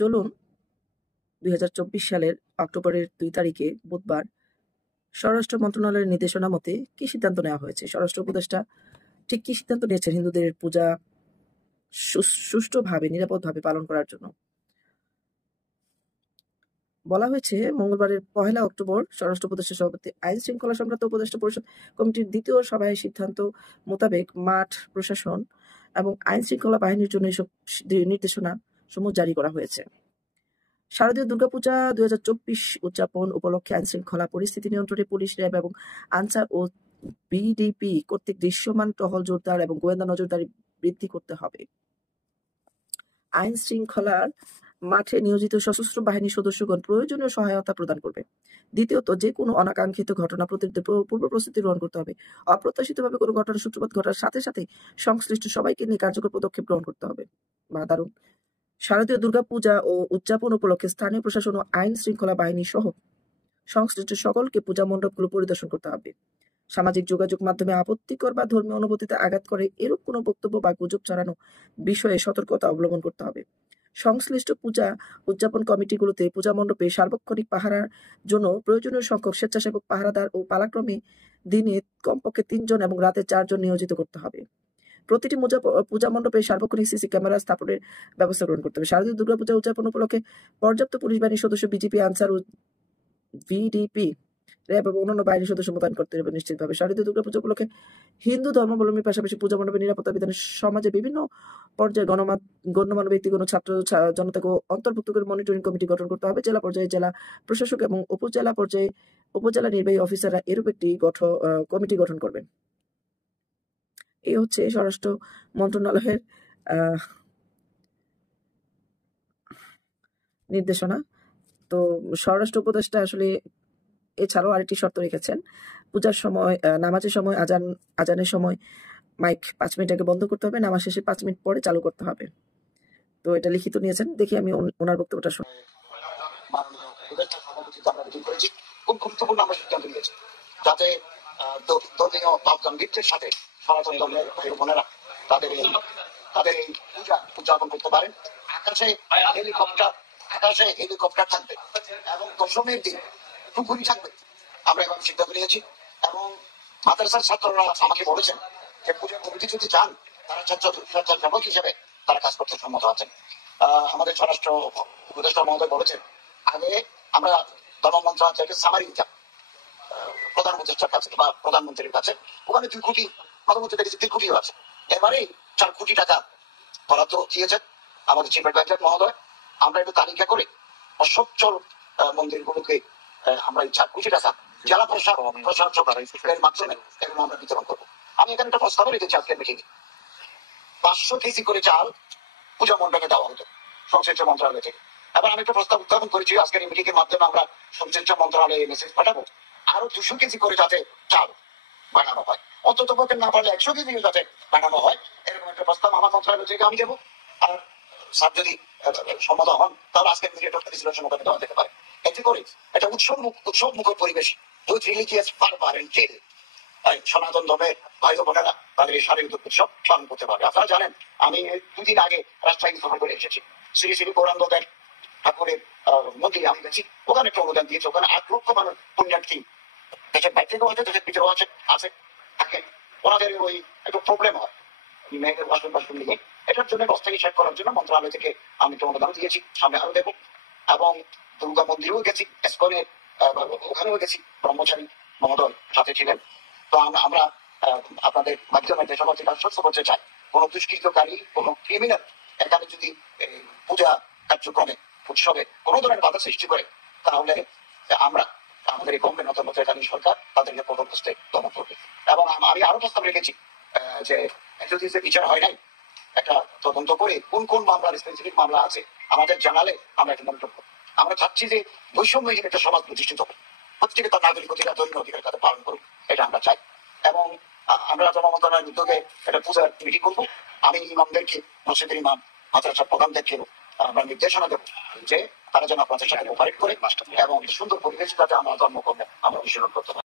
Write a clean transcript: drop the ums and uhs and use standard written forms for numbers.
চলুন 2024 সালের অক্টোবরের 2 তারিখে বুধবার স্বরাষ্ট্র মন্ত্রণালয়ের নির্দেশনা মতে কি সিদ্ধান্ত নেওয়া হয়েছে, স্বরাষ্ট্র উপদেষ্টা ঠিক কি সিদ্ধান্ত নিয়েছেন হিন্দুদের পূজা সুষ্ঠুভাবে নিরাপদভাবে পালন করার জন্য। বলা হয়েছে মঙ্গলবারের 1 অক্টোবর স্বরাষ্ট্র উপদেষ্টা সভাপতি আইন শৃঙ্খলা সংক্রান্ত উপদেষ্টা পরিষদ কমিটির দ্বিতীয় সভায় সিদ্ধান্ত মোতাবেক মাঠ প্রশাসন এবং আইন শৃঙ্খলা বাহিনীর জন্য এসব নির্দেশনা সমূহ জারি করা হয়েছে। শারদীয় দুর্গাপূজা 2024 উদযাপন উপলক্ষে আইন শৃঙ্খলা পরিস্থিতি নিয়ন্ত্রণে পুলিশ, র্যাব এবং আনসার ও বিডিপি কর্তৃক দৃশ্যমান টহল জোরদার এবং গোয়েন্দা নজরদারি বৃদ্ধি করতে হবে। আইন শৃঙ্খলার মাঠে নিয়োজিত সশস্ত্র বাহিনীর সদস্যগণ প্রয়োজনীয় সহায়তা প্রদান করবে। দ্বিতীয়ত, যে কোনো অনাকাঙ্ক্ষিত ঘটনা প্রতিরোধে পূর্ব প্রস্তুতি গ্রহণ করতে হবে। অপ্রত্যাশিতভাবে কোনো ঘটনার সূত্রপাত ঘটার সাথে সাথে সংশ্লিষ্ট সবাইকে নিয়ে কার্যকর পদক্ষেপ গ্রহণ করতে হবে। দারুণ। শারদীয় দুর্গাপূজা ও উদযাপন উপলক্ষে স্থানীয় প্রশাসন ও আইন শৃঙ্খলা বাহিনী সহ সংশ্লিষ্ট সকলকে পূজা মণ্ডপগুলো পরিদর্শন করতে হবে। সামাজিক যোগাযোগ মাধ্যমে আপত্তিকর বা ধর্মীয় অনুভূতিতে আঘাত করে এরূপ কোনো বক্তব্য বা গুজব ছড়ানো বিষয়ে সতর্কতা অবলম্বন করতে হবে। সংশ্লিষ্ট পূজা উদযাপন কমিটিগুলোতে পূজা মণ্ডপে সার্বক্ষণিক পাহারার জন্য প্রয়োজনীয় সংখ্যক স্বেচ্ছাসেবক পাহারাদার ও পালাক্রমে দিনে কমপক্ষে 3 জন এবং রাতে 4 জন নিয়োজিত করতে হবে। প্রতিটি পূজা মণ্ডপে সার্বক্ষণিক সিসি ক্যামেরা স্থাপনের ব্যবস্থা গ্রহণ করতে হবে। শারদীয় দুর্গাপূজা উদযাপন উপলক্ষে পর্যাপ্ত পুলিশ বাহিনীর সদস্য, বিজিপি, আনসার ও ভিডিপি, র্যাব এবং অন্যান্য বাহিনীর সদস্য মোতায়েন করতে হবে নিশ্চিতভাবে। শারদীয় দুর্গাপূজা উপলক্ষে হিন্দু ধর্মাবলম্বীর পাশাপাশি পূজা মণ্ডপের নিরাপত্তা বিধানে সমাজে বিভিন্ন পর্যায়ে গণ্যমান্য ব্যক্তিগণ, ছাত্র জনতাকে অন্তর্ভুক্ত করে মনিটরিং কমিটি গঠন করতে হবে। জেলা পর্যায়ে জেলা প্রশাসক এবং উপজেলা পর্যায়ে উপজেলা নির্বাহী অফিসাররা এরূপ একটি কমিটি গঠন করবেন। এই হচ্ছে স্বরাষ্ট্র মন্ত্রণালয়ের নির্দেশনা। তো স্বরাষ্ট্র উপদেষ্টা আসলে এছাড়াও আরেকটি শর্ত রেখেছেন, পূজার সময়, নামাজের সময়, আজানের সময় মাইক 5 মিনিট আগে বন্ধ করতে হবে, নামাজ শেষে 5 মিনিট পরে চালু করতে হবে। তো এটা লিখিত নিয়েছেন, দেখি আমি ওনার বক্তব্যটা শুনি। খুব গুরুত্বপূর্ণ আমরা সিদ্ধান্ত নিয়েছি যাতে ধর্মীয় ভাবগাম্ভীর্যের সাথে সনাতন ধর্মের ভাই বোনেরা তাদের এই পূজা উদযাপন করতে পারেন। আকাশে হেলিকপ্টার থাকবে এবং দশমীর দিন পুকুরি থাকবে। আমরা এবার সিদ্ধান্ত নিয়েছি এবং মাদ্রাসার ছাত্ররা আমাকে বলেছেন যে পূজার কমিটি যদি চান তারা স্বেচ্ছাসেবক হিসেবে তারা কাজ করতে সম্মত আছেন। আমাদের স্বরাষ্ট্র উপদেষ্টা মহোদয় বলেছেন আগে আমরা ধর্ম মন্ত্রণালয়কে সামারি দিতাম প্রধান উপদেষ্টার কাছে বা প্রধানমন্ত্রীর কাছে, ওখানে 2 কোটি প্রধানমন্ত্রী দেখেছি 3 কোটিও আছে। এবারে 4 কোটি টাকা বরাদ্দ দিয়েছেন আমাদের চিফ অ্যাডভাইজার মহোদয়। আমরা একটু তালিকা করে অসচ্ছল মন্দিরগুলোকে আমরা এই 4 কোটি টাকা জেলা প্রশাসনের মাধ্যমে এগুলো আমরা বিতরণ করবো। আমি এখানে একটা প্রস্তাব রেখেছি আজকের মিটিংয়ে, 500 কেজি করে চাল পূজা মণ্ডপে দেওয়া হতো সংশ্লিষ্ট মন্ত্রণালয় থেকে। এবার আমি একটা প্রস্তাব উত্থাপন করেছি আজকের এই মিটিং এর মাধ্যমে আমরা সংশ্লিষ্ট মন্ত্রণালয়ে মেসেজ পাঠাবো আরো 200 কেজি করে যাতে চাল বানানো হয়, অন্তত পক্ষে না পারলে 100 কেজি যাতে বানানো হয়, এরকম একটা প্রস্তাব আমার মন্ত্রণালয় থেকে আমি দেবো। আর স্যার যদি সম্মত হন তাহলে আজকের মিটিংয়ে ডক্টর রেজুলেশন মোতাবেক দেওয়া যেতে পারে। এতে করে একটা উৎসবমুখর পরিবেশ উইথ রিলিজিয়াস পারপার এন্ড চিল সনাতন ধর্মের ভাই বোনেরা তাদের এই শারীরিক উৎসব পালন করতে পারবে। আপনারা জানেন আমি 2 দিন আগে রাজশাহী সফর করে এসেছি। শ্রী শ্রী গৌরাঙ্গদেব ঠাকুরের মন্দিরে আমি গেছি, ওখানে একটা অনুদান দিয়েছে। ওখানে 8 লক্ষ মানুষ পুণ্যার্থী দেশের বাইরে থেকেও আছে, দেশের ভিতরেও আছে থাকেন। ওনাদের ওই একটু প্রবলেম হয় মেয়েদের ওয়াশরুম নিয়ে, এটার জন্য অস্থায়ী সেট করার জন্য মন্ত্রণালয় থেকে আমি একটা অনুদান দিয়েছি, সামনে আরো দেবো। এবং দুর্গা মন্দিরেও গেছি, এসকনের ওখানেও গেছি, ব্রহ্মচারী মহোদয় সাথে ছিলেন। তো আমরা আপনাদের মাধ্যমে দেশবাসীর আশ্বস্ত করতে চাই, কোন দুষ্কৃতকারী, কোন ক্রিমিনাল এখানে যদি পূজা কার্যক্রমে উৎসবে কোন ধরনের বাধা সৃষ্টি করে তাহলে আমরা আমাদের এই গভর্নমেন্ট অন্তর্বর্তীকালীন সরকার তাদেরকে প্রথম হস্তে দমন করবে। এবং আমি আরো প্রস্তাব রেখেছি যে যদি বিচার হয় নাই, একটা তদন্ত করে কোন মামলার স্পেসিফিক মামলা আছে আমাদের জানালে আমরা একটা মন্তব্য করব। আমরা চাচ্ছি যে বৈষম্যহীন একটা সমাজ প্রতিষ্ঠিত হবে, প্রত্যেকে তার নাগরিক অধিকার, ধর্মীয় অধিকার তাদের পালন করুক, এটা আমরা চাই। এবং আমরা ধর্ম মন্ত্রণালয়ের উদ্যোগে একটা পূজার মিটিং করবো। আমি ইমামদেরকে, মসজিদের ইমাম, মাদ্রাসার প্রধানদেরকে আমরা নির্দেশনা দেবো যে তারা যেন আপনাদের সাথে অপারেট করে এবং সুন্দর পরিবেশ যাতে আমরা ধর্মকর্মে আমরা অনুশীলন করতে পারি।